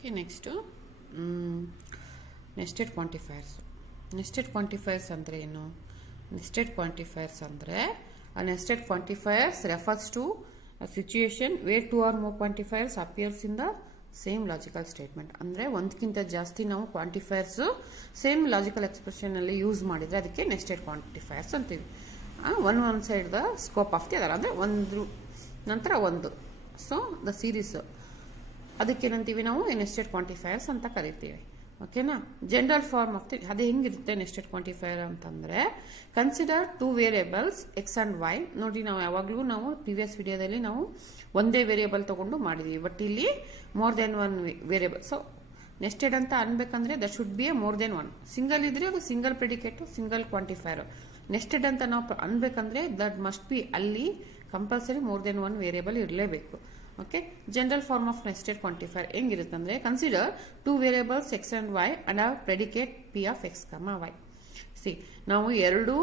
Okay, next nested quantifiers. Nested quantifiers andre enu? Nested quantifiers andre a nested quantifiers refers to a situation where two or more quantifiers appears in the same logical statement. ಅಂದ್ರೆ ಒಂದಕ್ಕಿಂತ ಜಾಸ್ತಿ ನಾವು ಕ್ವಾಂಟಿಫೈರ್ಸ್ same logical expression ಅಲ್ಲಿ use ಮಾಡಿದ್ರೆ ಅದಕ್ಕೆ nested ಕ್ವಾಂಟಿಫೈರ್ಸ್ ಅಂತೀವಿ. One side the scope of the ಅದರ ಅಂದ್ರೆ ಒಂದು ನಂತರ ಒಂದು, ಸೊ ದ ಸೀರೀಸ್ ಅದಕ್ಕೇನಂತೀವಿ ನಾವು ನೆಸ್ಟೆಡ್ ಕ್ವಾಂಟಿಫೈರ್ಸ್ ಅಂತ ಕರಿತೀವಿ. ಓಕೆನಾ? ಜನರಲ್ ಫಾರ್ಮ್ ಆಫ್ ದಿ ಅದು ಹೆಂಗಿರುತ್ತೆ ನೆಸ್ಟೆಡ್ ಕ್ವಾಂಟಿಫೈರ್ ಅಂತಂದ್ರೆ, consider two variables x and y. ನೋಡಿ, ನಾವು ಯಾವಾಗಲೂ ನಾವು ಪ್ರೀವಿಯಸ್ ವಿಡಿಯೋದಲ್ಲಿ ನಾವು ಒಂದೇ ವೇರಿಯೇಬಲ್ ತಗೊಂಡು ಮಾಡಿದೀವಿ, ಬಟ್ ಇಲ್ಲಿ more than one variable. So nested ಅಂತ ಅನ್ಬೇಕಂದ್ರೆ that should be a more than one. Single ಇದ್ರೆ ಅದು single predicate, single quantifier. Nested ಅಂತ ನಾವು ಅನ್ಬೇಕಂದ್ರೆ ದಟ್ ಮಸ್ಟ್ ಬಿ ಅಲ್ಲಿ compulsory more than one variable ಇರಲೇಬೇಕು. Okay, general form of nested quantifier ಹೆಂಗಿರುತ್ತೆ ಅಂದ್ರೆ, consider two variables x and y and a predicate p of x comma y. See, ನಾವು ಎರಡು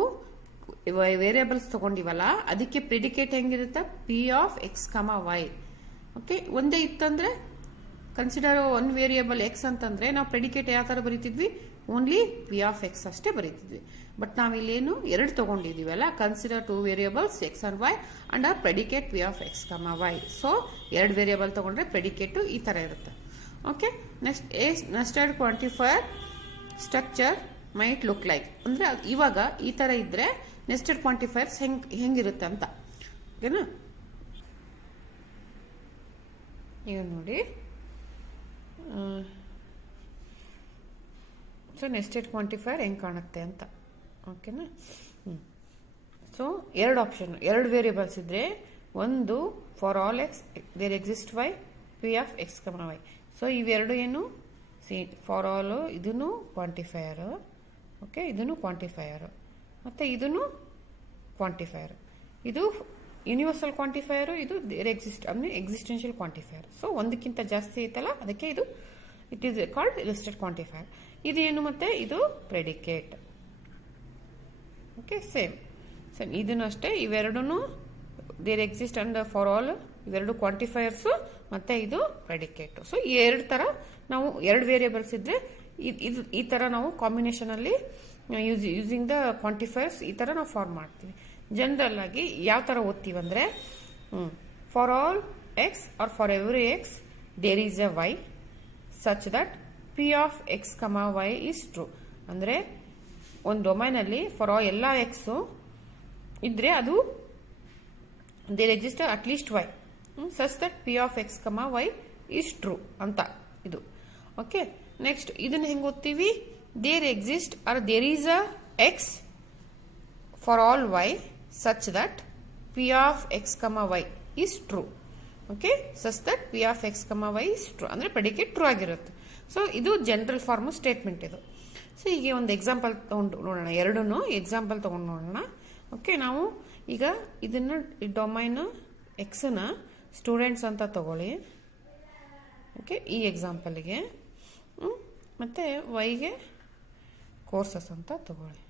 ವೇರಿಯೇಬಲ್ಸ್ ತಗೊಂಡಿವಲ್ಲ, ಅದಕ್ಕೆ ಪ್ರೆಡಿಕೇಟ್ ಹೆಂಗಿರುತ್ತೆ? P of x comma Y. Okay, ಒಂದೇ ಇತ್ತಂದ್ರೆ ಕನ್ಸಿಡರ್ ಒನ್ ವೇರಿಯೇಬಲ್ ಎಕ್ಸ್ ಅಂತಂದ್ರೆ ನಾವು ಪ್ರೆಡಿಕೇಟ್ ಯಾವ ತರ ಬರೀತಿದ್ವಿ? ಓನ್ಲಿ ಪಿ ಆಫ್ ಎಕ್ಸ್ ಅಷ್ಟೇ ಬರೀತಿದ್ವಿ. ಬಟ್ ನಾವಿಲ್ಲೇನು ಎರಡು ತಗೊಂಡಿದೀವಲ್ಲ, consider two variables x and y and a predicate p of x comma y. So ಎರಡು ವೇರಿಯೇಬಲ್ ತಗೊಂಡ್ರೆ ಪ್ರೆಡಿಕೇಟ್ ಈ ತರ ಇರುತ್ತೆ. Okay, next nested quantifier structure might look like ಅಂದ್ರೆ ಇವಾಗ ಈ ತರ ಇದ್ರೆ ನೆಸ್ಟೆಡ್ ಕ್ವಾಂಟಿಫೈರ್ಸ್ ಹೆಂಗಿರುತ್ತೆ ಅಂತ. ಓಕೆನಾ? ಈಗ ನೋಡಿ, ಸೊ ನೆಸ್ಟೆಡ್ ಕ್ವಾಂಟಿಫೈರ್ ಹೆಂಗ್ ಕಾಣುತ್ತೆ ಅಂತ. ಓಕೆನಾ? ಸೊ ಎರಡು ಆಪ್ಷನ್, ಎರಡು ವೇರಿಯೇಬಲ್ಸ್ ಇದ್ರೆ, ಒಂದು for all x there exist y p of x comma y. So ಇವೆರಡು ಏನು? ಫಾರ್ ಆಲ್ ಇದನ್ನು ಕ್ವಾಂಟಿಫೈಯರ್, ಓಕೆ, ಇದನ್ನು ಕ್ವಾಂಟಿಫೈಯರ್, ಮತ್ತೆ ಇದನ್ನು ಕ್ವಾಂಟಿಫೈಯರ್. ಇದು ಯೂನಿವರ್ಸಲ್ ಕ್ವಾಂಟಿಫೈಯರ್, ಇದು ದೇರ್ ಎಕ್ಸಿಸ್ಟ್ ಅಂದ್ರೆ ಎಕ್ಸಿಸ್ಟೆನ್ಷಿಯಲ್ ಕ್ವಾಂಟಿಫೈಯರ್. ಸೊ ಒಂದಕ್ಕಿಂತ ಜಾಸ್ತಿ ಐತಲ್ಲ, ಅದಕ್ಕೆ ಇದು it is called nested quantifier. ಇದು ಏನು? ಮತ್ತೆ ಇದು ಪ್ರೆಡಿಕೇಟ್. ಓಕೆ, ಸೇಮ್ ಇದನ್ನು ಅಷ್ಟೇ. ಇವೆರಡೂ there exist and for all, ಇವೆರಡು ಕ್ವಾಂಟಿಫೈಯರ್ಸ್, ಮತ್ತೆ ಇದು ಪ್ರೆಡಿಕೇಟ್. ಸೊ ಈ ಎರಡು ತರ ನಾವು ಎರಡು ವೇರಿಯೇಬಲ್ಸ್ ಇದ್ರೆ ಈ ತರ ನಾವು ಕಾಂಬಿನೇಷನ್ ಅಲ್ಲಿ ಯೂಸಿಂಗ್ ದ ಕ್ವಾಂಟಿಫೈಯರ್ಸ್ ಈ ತರ ನಾವು ಫಾರ್ಮ್ ಮಾಡ್ತೀವಿ. ಜನರಲ್ ಆಗಿ ಯಾವ ತರ ಓದ್ತೀವಿ ಅಂದ್ರೆ, for all x or for every x there is a y such that p of x comma y is true. ಅಂದ್ರೆ ಒಂದು ಡೊಮೈನ್ ಅಲ್ಲಿ ಫಾರ್ ಆಲ್ ಎಲ್ಲ ಎಕ್ಸ್ ಇದ್ರೆ ಅದು there exist at least y such that p of x comma y is true ಅಂತ ಇದು. Okay, next ಇದನ್ನ ಹೆಂಗ್ ಓದ್ತೀವಿ? There exist or there is a x for all y such that p of x comma y is true. Okay, such that p of x comma y is true ಅಂದ್ರೆ predicate true ಆಗಿರುತ್ತೆ. So ಇದು general form statement ಇದು. So ಈಗ ಒಂದು example ತಗೊಂಡು ನೋಡೋಣ, ಎರಡನ್ನೂ example ತಗೊಂಡು ನೋಡೋಣ. ಓಕೆ, ನಾವು ಈಗ ಇದನ್ನ ಡೊಮೈನ್ ಎಕ್ಸ್ ನ ಸ್ಟೂಡೆಂಟ್ಸ್ ಅಂತ ತಗೊಳ್ಳಿ. ಓಕೆ, ಈ ಎಕ್ಸಾಂಪಲ್ಗೆ ಮತ್ತೆ ವೈಗೆ ಕೋರ್ಸಸ್ ಅಂತ ತಗೊಳ್ಳಿ.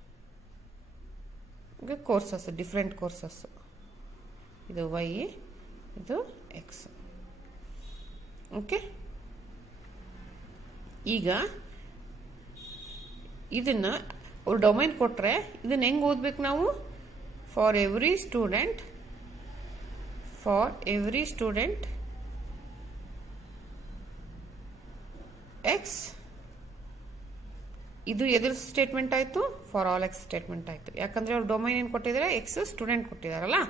ಕೋರ್ಸಸ್, ಡಿಫ್ರೆಂಟ್ ಕೋರ್ಸಸ್, ಇದು ವೈ, ಇದು ಎಕ್ಸ್. ಓಕೆ, ಈಗ ಇದನ್ನ ಅವ್ರು ಡೊಮೈನ್ ಕೊಟ್ರೆ ಇದನ್ನ ಹೆಂಗ್ ಓದ್ಬೇಕು ನಾವು? ಫಾರ್ ಎವ್ರಿ ಸ್ಟೂಡೆಂಟ್ ಎಕ್ಸ್, ಇದು ಎದುರು ಸ್ಟೇಟ್ಮೆಂಟ್ ಆಯ್ತು, ಫಾರ್ ಆಲ್ ಎಕ್ಸ್ ಸ್ಟೇಟ್ಮೆಂಟ್ ಆಯ್ತು. ಯಾಕಂದ್ರೆ ಅವ್ರು ಡೊಮೈನ್ ಏನ್ ಕೊಟ್ಟಿದ್ದಾರೆ? ಎಕ್ಸ್ ಸ್ಟೂಡೆಂಟ್ ಕೊಟ್ಟಿದಾರಲ್ಲ,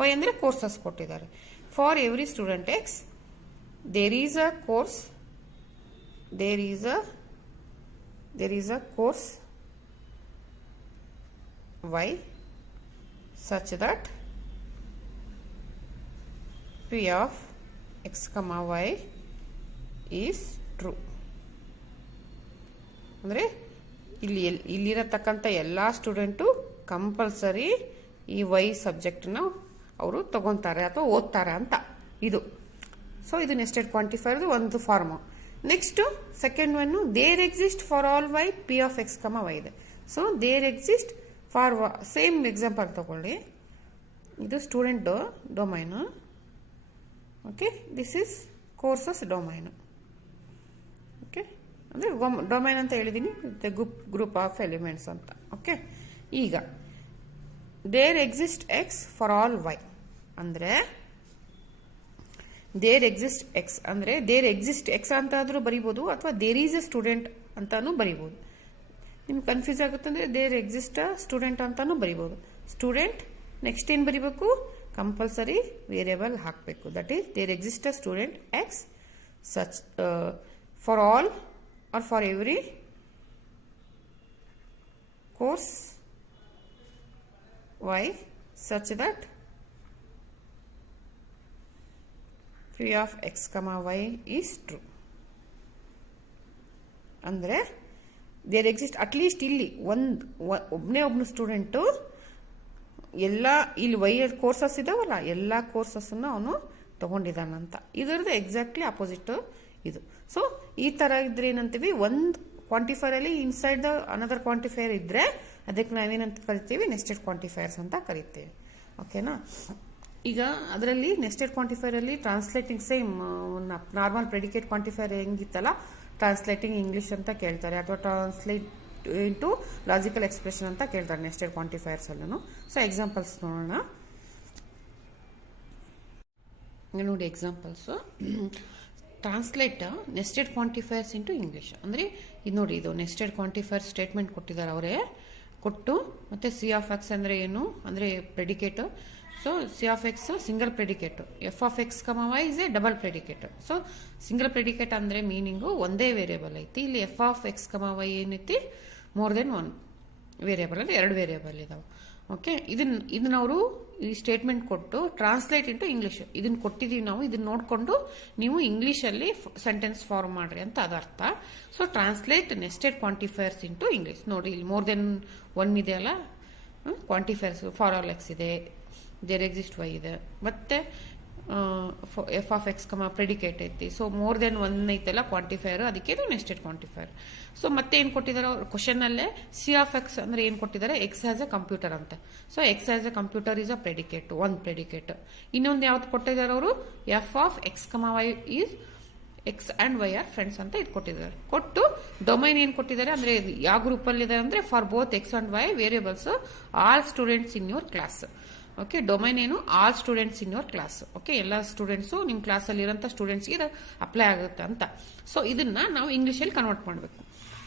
ವೈ ಅಂದ್ರೆ ಕೋರ್ಸಸ್ ಕೊಟ್ಟಿದ್ದಾರೆ. For every student x there is a course, there is a course y such that p of x comma y is true. ಅಂದ್ರೆ ಇಲ್ಲಿರತಕ್ಕಂಥ ಎಲ್ಲಾ ಸ್ಟೂಡೆಂಟು ಕಂಪಲ್ಸರಿ ಈ ವೈ ಸಬ್ಜೆಕ್ಟ್ ನ ಅವರು ತಗೊಂತಾರೆ ಅಥವಾ ಓದ್ತಾರೆ ಅಂತ ಇದು. ಸೊ ಇದು ನೆಸ್ಟೆಡ್ ಕ್ವಾಂಟಿಫೈರ್ ಒಂದು form. Next second one, there exist for all y p of x comma y ಇದೆ. So there exist for same example ತಗೊಳ್ಳಿ. ಇದು student domain. Okay, this is courses domain. Okay, ಅಂದರೆ domain ಅಂತ ಹೇಳಿದ್ದೀನಿ, group of elements ಅಂತ. Okay, ಈಗ there exist x for all y ಅಂದರೆ there exist x ಅಂದರೆ ದೇರ್ ಎಕ್ಸಿಸ್ಟ್ ಎಕ್ಸ್ ಅಂತ ಆದರೂ ಬರಿಬೋದು, ಅಥವಾ ದೇರ್ ಈಸ್ ಎ ಸ್ಟೂಡೆಂಟ್ ಅಂತಾನು ಬರಿಬೋದು. ನಿಮ್ಗೆ ಕನ್ಫ್ಯೂಸ್ ಆಗುತ್ತೆ ಅಂದರೆ ದೇರ್ ಎಕ್ಸಿಸ್ಟ್ ಸ್ಟೂಡೆಂಟ್ ಅಂತಾನು ಬರಿಬೋದು. ಸ್ಟೂಡೆಂಟ್ ನೆಕ್ಸ್ಟ್ ಏನು ಬರಿಬೇಕು, ಕಂಪಲ್ಸರಿ ವೇರಿಯಬಲ್ ಹಾಕಬೇಕು. That is there exist a student x such for all or for every course y such that p of x comma y is true. ಅಂದರೆ there exist at least ಇಲ್ಲಿ ಒಬ್ಬನು student ಎಲ್ಲ ಇಲ್ಲಿ Y courses ಇದಾವಲ್ಲ, ಎಲ್ಲ ಕೋರ್ಸಸ್ಸನ್ನು ಅವನು ತಗೊಂಡಿದ್ದಾನಂತ. ಇದರದ್ದು ಎಕ್ಸಾಕ್ಟ್ಲಿ ಅಪೋಸಿಟ್ ಇದು. ಸೊ ಈ ಥರ ಇದ್ರೆ ಏನಂತೀವಿ, ಒಂದು ಕ್ವಾಂಟಿಫೈರ್ ಅಲ್ಲಿ ಇನ್ಸೈಡ್ ದ ಅನದರ್ ಕ್ವಾಂಟಿಫೈರ್ ಇದ್ರೆ ಅದಕ್ಕೆ ನಾವೇನಂತ ಕರಿತೀವಿ, ನೆಸ್ಟೆಡ್ ಕ್ವಾಂಟಿಫೈರ್ಸ್ ಅಂತ ಕರಿತೇವೆ. ಓಕೆನಾ. ಈಗ ಅದರಲ್ಲಿ ನೆಸ್ಟೆಡ್ ಕ್ವಾಂಟಿಫೈರ್ ಅಲ್ಲಿ translating same normal predicate quantifier ಹೆಂಗಿತ್ತಲ್ಲ, ಟ್ರಾನ್ಸ್ಲೇಟಿಂಗ್ ಇಂಗ್ಲಿಷ್ ಅಂತ ಕೇಳ್ತಾರೆ, ಅಥವಾ ಟ್ರಾನ್ಸ್ಲೇಟ್ ಇಂಟು ಲಾಜಿಕಲ್ ಎಕ್ಸ್ಪ್ರೆಷನ್ ಅಂತ ಕೇಳ್ತಾರೆ ನೆಸ್ಟೆಡ್ ಕ್ವಾಂಟಿಫೈರ್ಸ್ ಅಲ್ಲೂ. ಸೊ ಎಕ್ಸಾಂಪಲ್ಸ್ ನೋಡೋಣ. ನೋಡಿ examples, translate nested quantifiers into English. ಅಂದರೆ ಇದು ನೋಡಿ, ಇದು ನೆಸ್ಟೆಡ್ ಕ್ವಾಂಟಿಫೈರ್ ಸ್ಟೇಟ್ಮೆಂಟ್ ಕೊಟ್ಟಿದ್ದಾರೆ ಅವರೇ, ಕೊಟ್ಟು ಮತ್ತೆ ಸಿ ಆಫ್ ಎಕ್ಸ್ ಅಂದರೆ ಏನು ಅಂದರೆ predicate. So c of x single predicate, f of x comma y is a double predicate. So single predicate ಅಂದರೆ ಮೀನಿಂಗು ಒಂದೇ ವೇರಿಯಬಲ್ ಐತಿ. ಇಲ್ಲಿ f of x comma y ಏನೈತಿ, ಮೋರ್ ದೆನ್ ಒನ್ ವೇರಿಯಬಲ್ ಅಂದರೆ 2 variable ಇದಾವೆ. Okay, ಇದನ್ನ ಅವರು ಈ ಸ್ಟೇಟ್ಮೆಂಟ್ ಕೊಟ್ಟು ಟ್ರಾನ್ಸ್ಲೇಟ್ ಇಂಟು ಇಂಗ್ಲೀಷ್ ಇದನ್ನ ಕೊಟ್ಟಿದ್ದೀವಿ ನಾವು, ಇದನ್ನ ನೋಡಿಕೊಂಡು ನೀವು ಇಂಗ್ಲೀಷಲ್ಲಿ ಸೆಂಟೆನ್ಸ್ ಫಾರ್ಮ್ ಮಾಡ್ರಿ ಅಂತ ಅದರ್ಥ. So translate nested quantifiers into English. ನೋಡಿ ಇಲ್ಲಿ ಮೋರ್ ದೆನ್ 1 ಇದೆಯಲ್ಲ ಕ್ವಾಂಟಿಫೈರ್ಸ್, ಫಾರ್ ಆಲ್ ಎಕ್ಸ್ ಇದೆ, ದೇರ್ ಎಕ್ಸಿಸ್ಟ್ ವೈ ಇದೆ, ಮತ್ತೆ f of x comma predicate ಐತಿ. ಸೊ ಮೋರ್ ದೆನ್ 1 ಐತಲ್ಲ ಕ್ವಾಂಟಿಫೈರ್, ಅದಕ್ಕೆ ಇದು ನೆಸ್ಟೆಡ್ ಕ್ವಾಂಟಿಫೈರ್. ಸೊ ಮತ್ತೆ ಏನು ಕೊಟ್ಟಿದ್ದಾರೆ ಕ್ವಶನ್ ಅಲ್ಲೇ, ಸಿ ಆಫ್ ಎಕ್ಸ್ ಅಂದ್ರೆ ಏನು ಕೊಟ್ಟಿದ್ದಾರೆ, ಎಕ್ಸ್ ಆಸ್ ಎ ಕಂಪ್ಯೂಟರ್ ಅಂತ. So x as a computer is a predicate, ಒಂದು ಪ್ರೆಡಿಕೇಟ್. ಇನ್ನೊಂದು ಯಾವ್ದು ಕೊಟ್ಟಿದ್ದಾರೆ ಅವರು, f of x comma y is x and y are friends ಅಂತ ಇದು ಕೊಟ್ಟಿದ್ದಾರೆ. ಕೊಟ್ಟು ಡೊಮೈನ್ ಏನು ಕೊಟ್ಟಿದ್ದಾರೆ ಅಂದ್ರೆ ಯಾವ ಗ್ರೂಪ್ ಅಲ್ಲಿ ಇದೆ ಅಂದ್ರೆ for both x and y variables all students in your class. Okay, domain ಏನು, all students in your class. Okay, ಎಲ್ಲ ಸ್ಟೂಡೆಂಟ್ಸು ನಿಮ್ಮ ಕ್ಲಾಸಲ್ಲಿ ಇರೋಂಥ ಸ್ಟೂಡೆಂಟ್ಸ್ಗೆ ಇದು ಅಪ್ಲೈ ಆಗುತ್ತೆ ಅಂತ. ಸೊ ಇದನ್ನ ನಾವು ಇಂಗ್ಲೀಷಲ್ಲಿ ಕನ್ವರ್ಟ್ ಮಾಡಬೇಕು.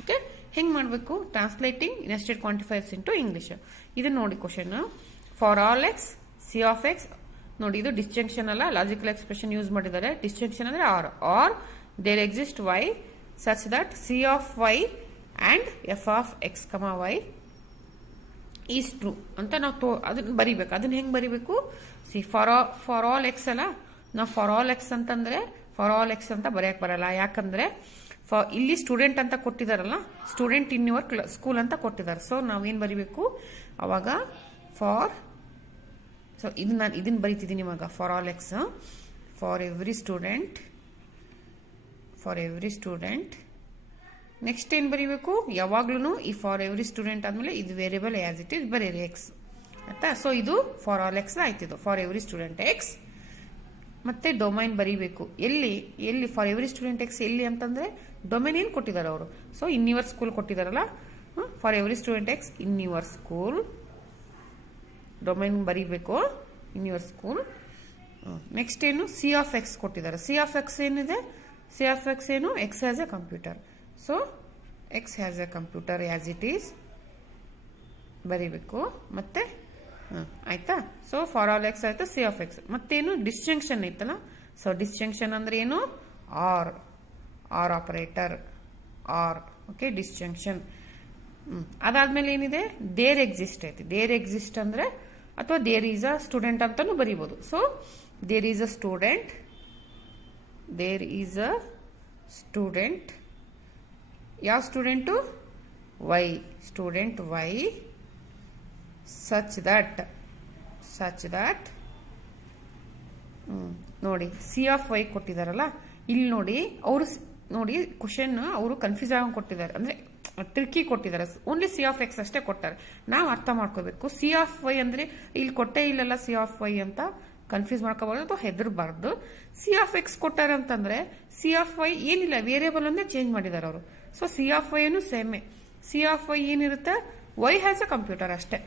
ಓಕೆ, ಹೆಂಗೆ ಮಾಡಬೇಕು, translating nested quantifiers into English. ಇದನ್ನ ನೋಡಿ question, for all x c of x. ನೋಡಿ ಇದು ಡಿಸ್ಟಿಂಕ್ಷನ್ ಅಲ್ಲ, ಲಾಜಿಕಲ್ ಎಕ್ಸ್ಪ್ರೆಷನ್ ಯೂಸ್ ಮಾಡಿದ್ದಾರೆ. ಡಿಸ್ಟಿಂಕ್ಷನ್ ಅಂದ್ರೆ or there exist y such that c of y and f of x comma y is true ಅಂತ ನಾವು ಅದನ್ನ ಬರಿಬೇಕು. ಅದನ್ನ ಹೆಂಗ್ ಬರಿಬೇಕು, ಸಿ ಫಾರ್ ಆಲ್ ಎಕ್ಸ್ ಅಲ್ಲ, ನಾವು ಫಾರ್ ಆಲ್ ಎಕ್ಸ್ ಅಂತಂದ್ರೆ ಫಾರ್ ಆಲ್ ಎಕ್ಸ್ ಅಂತ ಬರೆಯಕ್ ಬರಲ್ಲ. ಯಾಕಂದ್ರೆ ಇಲ್ಲಿ ಸ್ಟೂಡೆಂಟ್ ಅಂತ ಕೊಟ್ಟಿದಾರಲ್ಲ, ಸ್ಟೂಡೆಂಟ್ ಇನ್ ಯುವರ್ ಸ್ಕೂಲ್ ಅಂತ ಕೊಟ್ಟಿದ್ದಾರೆ. ಸೊ ನಾವೇನ್ ಬರಿಬೇಕು ಅವಾಗ, ಫಾರ್, ಸೊ ಇದನ್ನ ಬರಿತಿದ್ದೀನಿ ಇವಾಗ, for all x for every student, next ಏನ್ ಬರೀಬೇಕು, ಯಾವಾಗ್ಲೂ ಈ ಫಾರ್ ಎವ್ರಿ ಸ್ಟೂಡೆಂಟ್ ಆದ್ಮೇಲೆ ಇದು ವೇರಿಯಬಲ್ ಆಸ್ ಇಟ್ ಇಸ್ ಬರೀರಿ ಎಕ್ಸ್ ಆಯ್ತಾ. ಸೊ ಇದು ಫಾರ್ ಆಲ್ ಎಕ್ಸ್ ಆಯ್ತಿದ್ದು, ಫಾರ್ ಎವ್ರಿ ಸ್ಟೂಡೆಂಟ್ ಎಕ್ಸ್. ಮತ್ತೆ ಡೊಮೈನ್ ಬರೀಬೇಕು, ಎಲ್ಲಿ ಫಾರ್ ಎವ್ರಿ ಸ್ಟೂಡೆಂಟ್ ಎಕ್ಸ್ ಎಲ್ಲಿ ಅಂತಂದ್ರೆ ಡೊಮೈನ್ ಏನ್ ಕೊಟ್ಟಿದ್ದಾರೆ ಅವರು. ಸೊ ಇನ್ ಯುವರ್ ಸ್ಕೂಲ್ ಕೊಟ್ಟಿದಾರಲ್ಲ, for every student x in your school, domain ಬರೀಬೇಕು ಇನ್ ಯುವರ್ ಸ್ಕೂಲ್. ನೆಕ್ಸ್ಟ್ ಏನು, ಸಿ ಆಫ್ ಎಕ್ಸ್ ಕೊಟ್ಟಿದ್ದಾರೆ. ಸಿ ಆಫ್ ಎಕ್ಸ್ ಏನಿದೆ, ಸಿ ಆಫ್ ಎಕ್ಸ್ ಏನು, x has a computer. So x has a computer as it is ಬರೀಬೇಕು. ಮತ್ತೆ ಆಯ್ತಾ. So for all x ಆಯ್ತು, c of x. ಮತ್ತೇನು, disjunction ಐತಲ್ಲ. ಸೊ ಡಿಸ್ಜಂಕ್ಷನ್ ಅಂದ್ರೆ ಏನು, ಆರ್ ಆಪರೇಟರ್, ಆರ್. ಓಕೆ, ಡಿಸ್ಜಂಕ್ಷನ್. ಅದಾದ್ಮೇಲೆ ಏನಿದೆ, ದೇರ್ ಎಕ್ಸಿಸ್ಟ್ ಐತಿ. ದೇರ್ ಎಕ್ಸಿಸ್ಟ್ ಅಂದ್ರೆ ಅಥವಾ ದೇರ್ ಈಸ್ ಅ ಸ್ಟೂಡೆಂಟ್ ಅಂತಾನು ಬರೀಬಹುದು. So there is a student, there is a student. ಯಾವ student, y, student y such that ನೋಡಿ ಸಿ ಆಫ್ ವೈ ಕೊಟ್ಟಿದಾರಲ್ಲ, ಇಲ್ಲಿ ನೋಡಿ ಅವರು ನೋಡಿ ಕ್ವಶನ್ ಅವರು ಕನ್ಫ್ಯೂಸ್ ಆಗಿ ಕೊಟ್ಟಿದ್ದಾರೆ, ಅಂದ್ರೆ ಟ್ರಿಕ್ಕಿ ಕೊಟ್ಟಿದ್ದಾರೆ. ಓನ್ಲಿ ಸಿ ಆಫ್ ಎಕ್ಸ್ ಅಷ್ಟೇ ಕೊಟ್ಟಾರೆ. ನಾವು ಅರ್ಥ ಮಾಡ್ಕೋಬೇಕು, ಸಿ ಆಫ್ ವೈ ಅಂದ್ರೆ ಇಲ್ಲಿ ಕೊಟ್ಟೇ ಇಲ್ಲಲ್ಲ ಸಿ ಆಫ್ ವೈ ಅಂತ ಕನ್ಫ್ಯೂಸ್ ಮಾಡ್ಕೋಬಾರ್ದು ಅಥವಾ ಹೆದರ್ಬಾರ್ದು. ಸಿ ಆಫ್ ಎಕ್ಸ್ ಕೊಟ್ಟಾರ ಅಂತಂದ್ರೆ ಸಿ ಆಫ್ ವೈ ಏನಿಲ್ಲ, ವೇರಿಯೇಬಲ್ ಒಂದೇ ಚೇಂಜ್ ಮಾಡಿದಾರೆ ಅವರು. ಸೊ ಸಿ ಆಫ್ ವೈ ಏನು ಸೇಮೆ. ಸಿ ಆಫ್ ವೈ ಏನಿರುತ್ತೆ, ವೈ ಹ್ಯಾಸ್ ಅ ಕಂಪ್ಯೂಟರ್ ಅಷ್ಟೇ.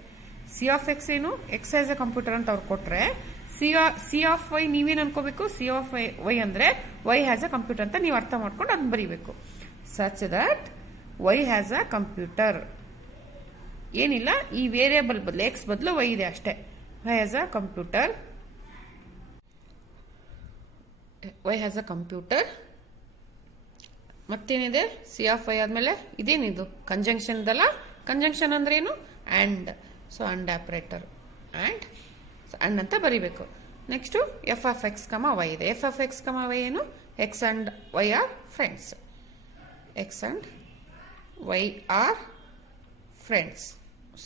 ಸಿ ಆಫ್ ಎಕ್ಸ್ ಏನು, ಎಕ್ಸ್ ಹ್ಯಾಸ್ ಅ ಕಂಪ್ಯೂಟರ್ ಅಂತ ಅವ್ರು ಕೊಟ್ರೆ, ಸಿ ಆಫ್ ವೈ ನೀವೇನ್ ಅನ್ಕೋಬೇಕು, ಸಿ ಆಫ್ ವೈ ಅಂದ್ರೆ ವೈ ಹ್ಯಾಸ್ ಅ ಕಂಪ್ಯೂಟರ್ ಅಂತ ನೀವು ಅರ್ಥ ಮಾಡ್ಕೊಂಡು ಅದನ್ನ ಬರೀಬೇಕು. Such that y has a computer. ಏನಿಲ್ಲ, ಈ ವೇರಿಯೇಬಲ್ ಬದಲು ಎಕ್ಸ್ ಬದಲು ವೈ ಇದೆ ಅಷ್ಟೇ. Y has a computer, y has a computer. ಮತ್ತೇನಿದೆ, ಸಿ ಆಫ್ ವೈ ಆದ್ಮೇಲೆ ಇದೇನಿದು ಕಂಜಂಕ್ಷನ್ ಇದಲ್ಲ. ಕಂಜಂಕ್ಷನ್ ಅಂದ್ರೆ ಏನು, and. So and operator, and ಅಂತ ಬರೀಬೇಕು. Next f of x comma y ಇದೆ. F of x comma y ಏನು, x and y are friends. X and y are friends.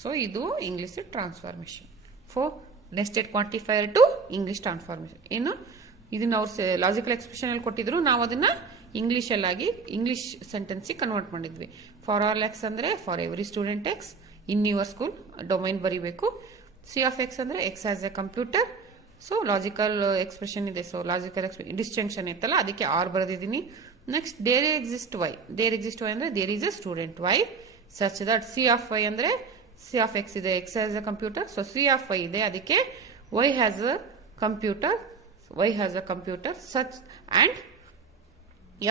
So ಇದು English transformation for nested quantifier to English transformation. ಏನು ಇದನ್ನ ಅವ್ರು logical expression ಅಲ್ಲಿ ಕೊಟ್ಟಿದ್ರು, ನಾವು ಅದನ್ನ ಇಂಗ್ಲಿಷ್ ಅಲ್ಲಾಗಿ ಇಂಗ್ಲಿಷ್ ಸೆಂಟೆನ್ಸ್ ಕನ್ವರ್ಟ್ ಮಾಡಿದ್ವಿ. ಫಾರ್ ಆಲ್ ಎಕ್ಸ್ ಅಂದ್ರೆ for every student x in your school domain ಬರೀಬೇಕು. ಸಿ ಆಫ್ ಎಕ್ಸ್ ಅಂದ್ರೆ x as a computer. So logical expression ಇದೆ. ಸೊ ಲಾಜಿಕಲ್ ಡಿಸ್ಟಿಂಕ್ಷನ್ ಇತ್ತಲ್ಲ, ಅದಕ್ಕೆ ಆರ್ ಬರೆದಿದ್ದೀನಿ. Next there exist y. There exist y ಅಂದ್ರೆ there is a student y such that c of Y ಅಂದ್ರೆ c of x ಇದೆ, x has a computer. So c of y ಇದೆ, ಅದಕ್ಕೆ y has a computer. Y has a computer such and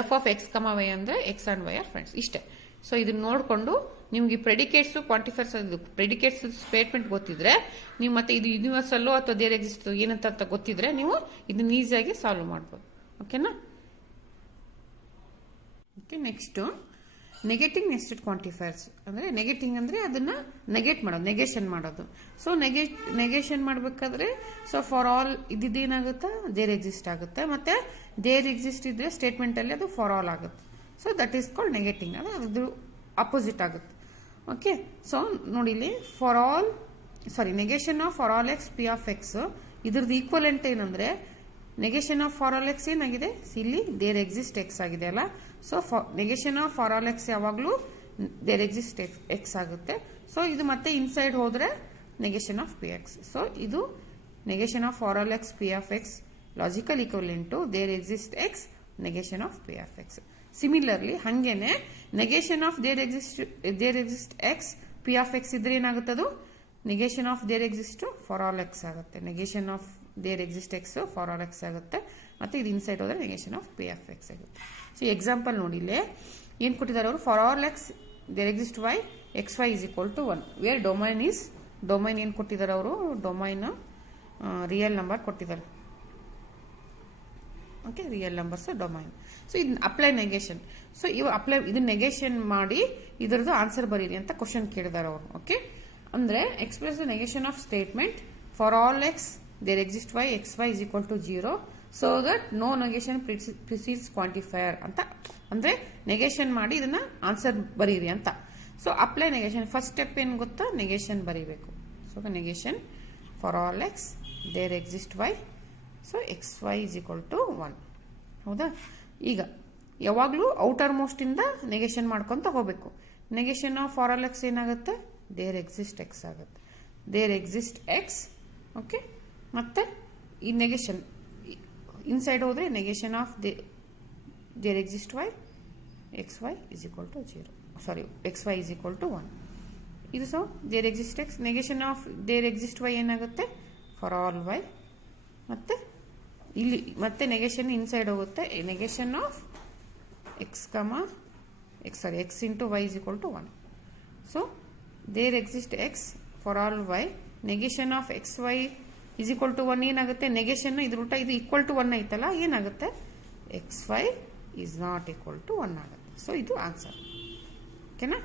f of x comma y ಅಂದ್ರೆ x and y are friends. ಇಷ್ಟೇ. So ಇದನ್ನ ನೋಡಿಕೊಂಡು ನಿಮ್ಗೆ ಪ್ರೆಡಿಕೇಟ್ಸ್ ಕ್ವಾಂಟಿಫೈರ್ಸ್ ಪ್ರೆಡಿಕೇಟ್ಸ್ statement ಗೊತ್ತಿದ್ರೆ ನೀವು ಮತ್ತೆ ಇದು ಯೂನಿವರ್ಸಲ್ಲೋ ಅಥವಾ ದೇರ್ ಎಕ್ಸಿಸ್ಟ್ ಏನಂತ ಗೊತ್ತಿದ್ರೆ ನೀವು ಇದನ್ನ ಈಸಿಯಾಗಿ ಸಾಲ್ವ್ ಮಾಡ್ಬೋದು. ಓಕೆನಾ. Okay, next negating nested quantifiers ಅಂದ್ರೆ ನೆಗೆಟಿಂಗ್ ಅಂದ್ರೆ ಅದನ್ನ ನೆಗೆಟ್ ಮಾಡೋದು, ನೆಗೇಷನ್ ಮಾಡೋದು. ಸೊ ನೆಗೇಷನ್ ಮಾಡ್ಬೇಕಾದ್ರೆ ಸೊ ಫಾರ್ ಆಲ್ ಇದೇನಾಗುತ್ತೆ, ದೇರ್ ಎಕ್ಸಿಸ್ಟ್ ಆಗುತ್ತೆ. ಮತ್ತೆ ದೇರ್ ಎಕ್ಸಿಸ್ಟ್ ಇದ್ರೆ ಸ್ಟೇಟ್ಮೆಂಟ್ ಅಲ್ಲಿ ಅದು ಫಾರ್ ಆಲ್ ಆಗುತ್ತೆ. So that is called negating. ಅದು ಅಪೋಸಿಟ್ ಆಗುತ್ತೆ. ಓಕೆ, ಸೊ ನೋಡಿ ಇಲ್ಲಿ for all negation of for all x p of x ಇದ್ರದ್ದು ಈಕ್ವಲೆಂಟ್ ಏನಂದ್ರೆ negation of for all x ಏನಾಗಿದೆ, ಇಲ್ಲಿ ದೇರ್ ಎಕ್ಸಿಸ್ಟ್ ಎಕ್ಸ್ ಆಗಿದೆ ಅಲ್ಲ. So negation of for all x ಯಾವಾಗಲೂ ದೇರ್ ಎಕ್ಸಿಸ್ಟ್ ಎಕ್ಸ್ ಆಗುತ್ತೆ. ಸೊ ಇದು ಮತ್ತೆ ಇನ್ಸೈಡ್ ಹೋದ್ರೆ negation of p x. So ಇದು negation of for all x p of x logical equivalent to there exist x negation of p of x. Similarly ಹಂಗೇನೆ negation of there exist x p of x ಇದ್ರೆ ಏನಾಗುತ್ತದು negation of there exist for all x ಆಗುತ್ತೆ. Negation of there exist x for all x ಆಗುತ್ತೆ. ಮತ್ತೆ ಇದು inside ಹೋದ್ರೆ negation of p of x ಆಗುತ್ತೆ. So example ನೋಡಿ ಇಲ್ಲಿ ಏನ್ ಕೊಟ್ಟಿದ್ದಾರೆ ಅವರು, for all x there exist y x y is equal to 1 where domain ಏನ್ ಕೊಟ್ಟಿದ್ದಾರೆ ಅವರು, ಡೊಮೈನ್ ರಿಯಲ್ ನಂಬರ್ ಕೊಟ್ಟಿದ್ದಾರೆ. Okay, real numbers domain. So ಇದನ್ನ ಅಪ್ಲೈ ನೆಗೇಷನ್. ಸೊ ಇದನ್ನ ನೆಗೇಷನ್ ಮಾಡಿ ಇದರದ್ದು ಆನ್ಸರ್ ಬರೀರಿ ಅಂತ ಕ್ವಶನ್ ಕೇಳಿದಾರೆ ಅವರು. ಓಕೆ, ಅಂದ್ರೆ express the negation of statement for all x there exist y x y is equal to 0 so that no negation precedes quantifier ಅಂತ. ಅಂದ್ರೆ ನೆಗೇಷನ್ ಮಾಡಿ ಇದನ್ನ ಆನ್ಸರ್ ಬರೀರಿ ಅಂತ. So apply negation first step ಏನ್ ಗೊತ್ತಾ, ನೆಗೇಷನ್ ಬರೀಬೇಕು. So negation for all x there exist y so x y is equal to 1. ಹೌದಾ. ಈಗ ಯಾವಾಗ್ಲೂ ಔಟರ್ ಮೋಸ್ಟ್ ಇಂದ ನೆಗೇಷನ್ ಮಾಡ್ಕೊಂತ ಹೋಗ್ಬೇಕು. Negation of for all x ಏನಾಗುತ್ತೆ, ದೇರ್ ಎಕ್ಸಿಸ್ಟ್ ಎಕ್ಸ್ ಆಗುತ್ತೆ. There exist x. ಓಕೆ, ಮತ್ತೆ ಈ ನೆಗೇಷನ್ ಇನ್ಸೈಡ್ ಹೋದ್ರೆ negation of there exist y x y is equal to 0 sorry x y is equal to 1. ಇದು so there exist x negation of there exist y ಏನಾಗುತ್ತೆ for all y. ಮತ್ತೆ ಇಲ್ಲಿ ಮತ್ತೆ negation inside ಹೋಗುತ್ತೆ, negation of x comma x sorry x into Y is equal to 1. So there exist x for all y negation of x y is equal to 1 ಏನಾಗುತ್ತೆ, negation ಇದ್ರ ಊಟ ಇದು equal to 1 ಐತಲ್ಲ, ಏನಾಗುತ್ತೆ x y is not equal to 1 ಆಗುತ್ತೆ. So ಇದು answer. ಓಕೆನಾ.